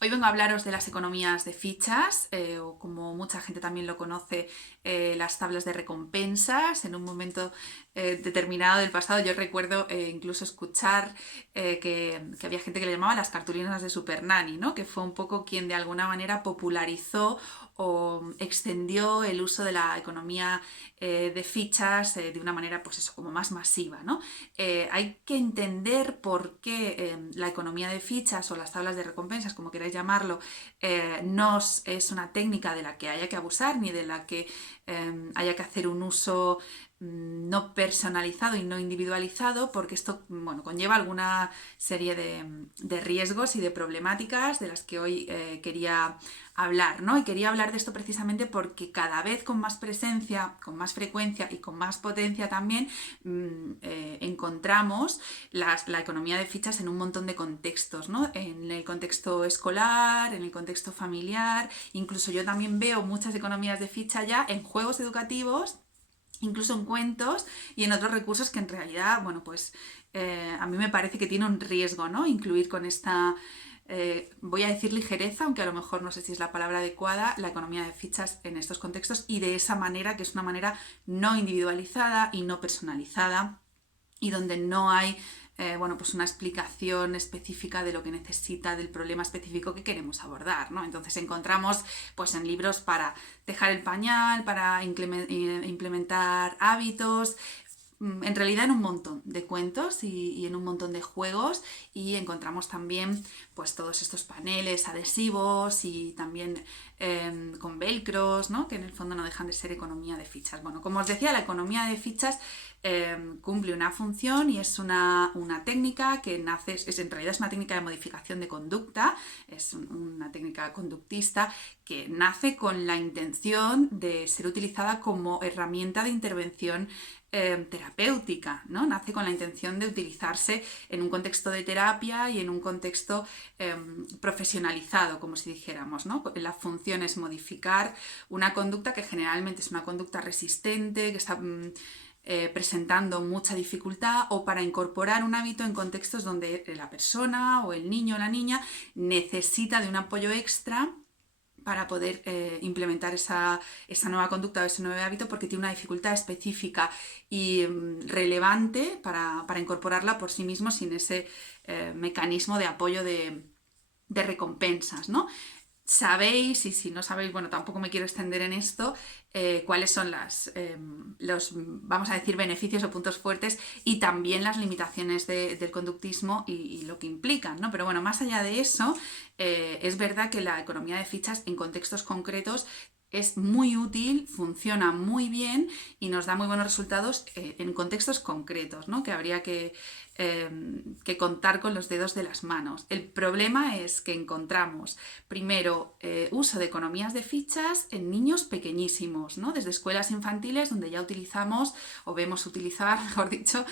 Hoy vengo a hablaros de las economías de fichas, o como mucha gente también lo conoce, las tablas de recompensas. En un momento determinado del pasado yo recuerdo incluso escuchar que había gente que le llamaba las cartulinas de Super Nanny, ¿no? Que fue un poco quien de alguna manera popularizó o extendió el uso de la economía de fichas de una manera, pues eso, como más masiva, ¿no? Hay que entender por qué la economía de fichas o las tablas de recompensas, como queráis llamarlo, no es una técnica de la que haya que abusar ni de la que haya que hacer un uso no personalizado y no individualizado, porque esto, bueno, conlleva alguna serie de riesgos y de problemáticas de las que hoy quería hablar, ¿no? Y quería hablar de esto precisamente porque cada vez con más presencia, con más frecuencia y con más potencia también encontramos la economía de fichas en un montón de contextos, ¿no? En el contexto escolar, en el contexto familiar, incluso yo también veo muchas economías de ficha ya en juegos educativos, incluso en cuentos y en otros recursos que en realidad, bueno, pues a mí me parece que tiene un riesgo, ¿no? Incluir con esta, voy a decir ligereza, aunque a lo mejor no sé si es la palabra adecuada, la economía de fichas en estos contextos y de esa manera, que es una manera no individualizada y no personalizada y donde no hay bueno, pues una explicación específica de lo que necesita, del problema específico que queremos abordar, ¿no? Entonces encontramos pues en libros para dejar el pañal, para implementar hábitos, en realidad en un montón de cuentos y en un montón de juegos, y encontramos también pues todos estos paneles adhesivos y también con velcros, ¿no? Que en el fondo no dejan de ser economía de fichas. Bueno, como os decía, la economía de fichas cumple una función y es una técnica que nace, en realidad es una técnica de modificación de conducta, es una técnica conductista que nace con la intención de ser utilizada como herramienta de intervención terapéutica, ¿no? Nace con la intención de utilizarse en un contexto de terapia y en un contexto profesionalizado, como si dijéramos, ¿no? La función es modificar una conducta que generalmente es una conducta resistente, que está presentando mucha dificultad, o para incorporar un hábito en contextos donde la persona o el niño o la niña necesita de un apoyo extra para poder implementar esa nueva conducta o ese nuevo hábito, porque tiene una dificultad específica y relevante para incorporarla por sí mismo sin ese mecanismo de apoyo de recompensas, ¿no? Sabéis, y si no sabéis, bueno, tampoco me quiero extender en esto, cuáles son los, vamos a decir, beneficios o puntos fuertes y también las limitaciones del conductismo y lo que implican, ¿no? Pero bueno, más allá de eso, es verdad que la economía de fichas en contextos concretos es muy útil, funciona muy bien y nos da muy buenos resultados en contextos concretos, ¿no? Que habría que contar con los dedos de las manos. El problema es que encontramos primero uso de economías de fichas en niños pequeñísimos, ¿no? Desde escuelas infantiles donde ya utilizamos o vemos utilizar, mejor dicho,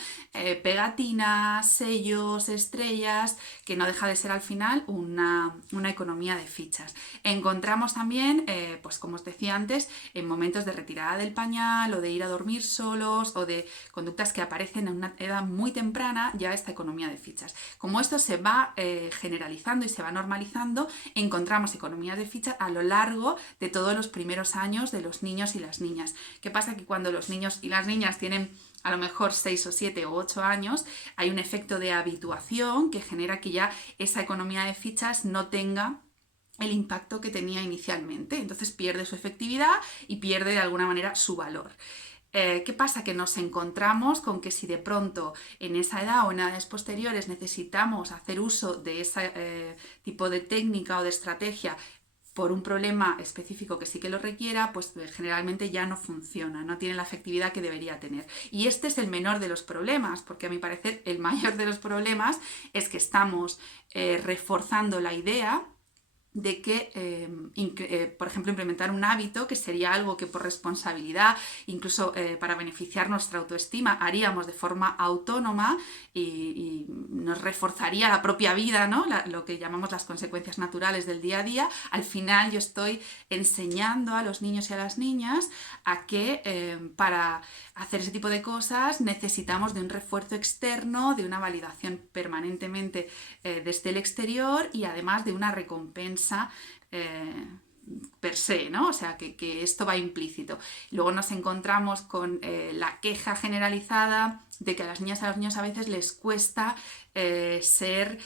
pegatinas, sellos, estrellas, que no deja de ser al final una economía de fichas. Encontramos también, pues como os decía antes, en momentos de retirada del pañal o de ir a dormir solos o de conductas que aparecen en una edad muy temprana, ya esta economía de fichas. Como esto se va generalizando y se va normalizando, encontramos economías de fichas a lo largo de todos los primeros años de los niños y las niñas. ¿Qué pasa? Que cuando los niños y las niñas tienen a lo mejor 6 o 7 o 8 años, hay un efecto de habituación que genera que ya esa economía de fichas no tenga el impacto que tenía inicialmente. Entonces pierde su efectividad y pierde de alguna manera su valor. ¿Qué pasa? Que nos encontramos con que si de pronto en esa edad o en edades posteriores necesitamos hacer uso de ese tipo de técnica o de estrategia por un problema específico que sí que lo requiera, pues generalmente ya no funciona, no tiene la efectividad que debería tener. Y este es el menor de los problemas, porque a mi parecer el mayor de los problemas es que estamos reforzando la idea de que, por ejemplo, implementar un hábito que sería algo que por responsabilidad, incluso para beneficiar nuestra autoestima, haríamos de forma autónoma y nos reforzaría la propia vida, ¿no? Lo que llamamos las consecuencias naturales del día a día. Al final yo estoy enseñando a los niños y a las niñas a que para hacer ese tipo de cosas necesitamos de un refuerzo externo, de una validación permanentemente desde el exterior y además de una recompensa eh, per se, ¿no? O sea, que esto va implícito. Luego nos encontramos con la queja generalizada de que a las niñas y a los niños a veces les cuesta ser,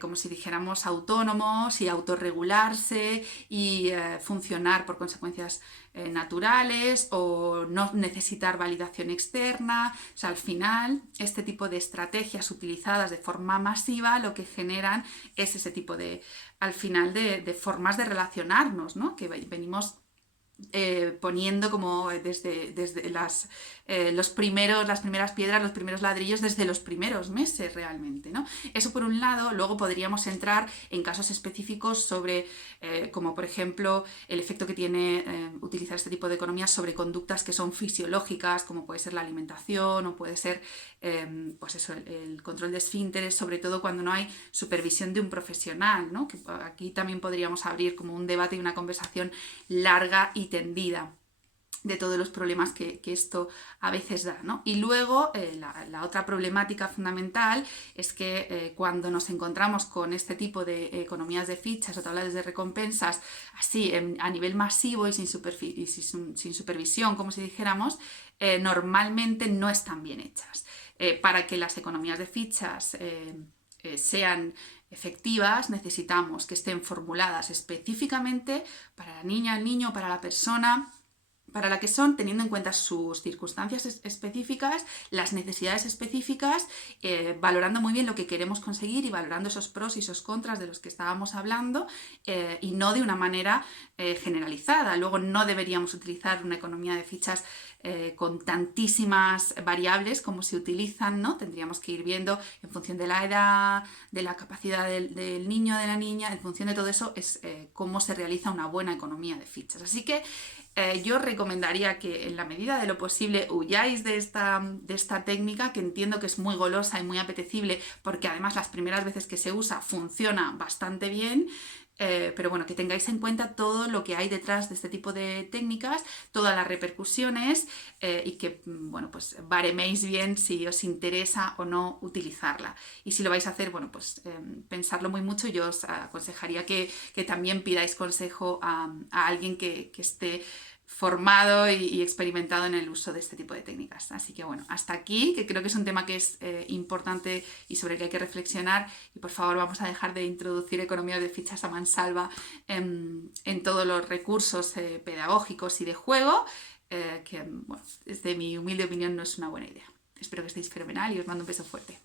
como si dijéramos, autónomos y autorregularse y funcionar por consecuencias naturales o no necesitar validación externa. O sea, al final, este tipo de estrategias utilizadas de forma masiva lo que generan es ese tipo de, al final, de formas de relacionarnos, ¿no? Que venimos poniendo como desde las primeras piedras, los primeros ladrillos, desde los primeros meses realmente, ¿no? Eso por un lado. Luego podríamos entrar en casos específicos sobre, como por ejemplo, el efecto que tiene utilizar este tipo de economías sobre conductas que son fisiológicas, como puede ser la alimentación o puede ser, pues eso, el control de esfínteres, sobre todo cuando no hay supervisión de un profesional, ¿no? Que aquí también podríamos abrir como un debate y una conversación larga y tendida de todos los problemas que esto a veces da, ¿no? Y luego la otra problemática fundamental es que cuando nos encontramos con este tipo de economías de fichas o tablas de recompensas así a nivel masivo y sin supervisión, como si dijéramos, normalmente no están bien hechas. Para que las economías de fichas sean efectivas, necesitamos que estén formuladas específicamente para la niña, el niño, para la persona para la que son, teniendo en cuenta sus circunstancias específicas, las necesidades específicas, valorando muy bien lo que queremos conseguir y valorando esos pros y esos contras de los que estábamos hablando, y no de una manera generalizada. Luego no deberíamos utilizar una economía de fichas con tantísimas variables como se utilizan, ¿no? Tendríamos que ir viendo en función de la edad, de la capacidad del niño, de la niña, en función de todo eso es cómo se realiza una buena economía de fichas. Así que yo recomendaría que en la medida de lo posible huyáis de esta técnica, que entiendo que es muy golosa y muy apetecible, porque además las primeras veces que se usa funciona bastante bien. Pero bueno, que tengáis en cuenta todo lo que hay detrás de este tipo de técnicas, todas las repercusiones y que, bueno, pues bareméis bien si os interesa o no utilizarla. Y si lo vais a hacer, bueno, pues pensarlo muy mucho. Yo os aconsejaría que también pidáis consejo a alguien que esté formado y experimentado en el uso de este tipo de técnicas. Así que bueno, hasta aquí, que creo que es un tema que es importante y sobre el que hay que reflexionar, y por favor vamos a dejar de introducir economías de fichas a mansalva en todos los recursos pedagógicos y de juego, que bueno, desde mi humilde opinión no es una buena idea. Espero que estéis fenomenal y os mando un beso fuerte.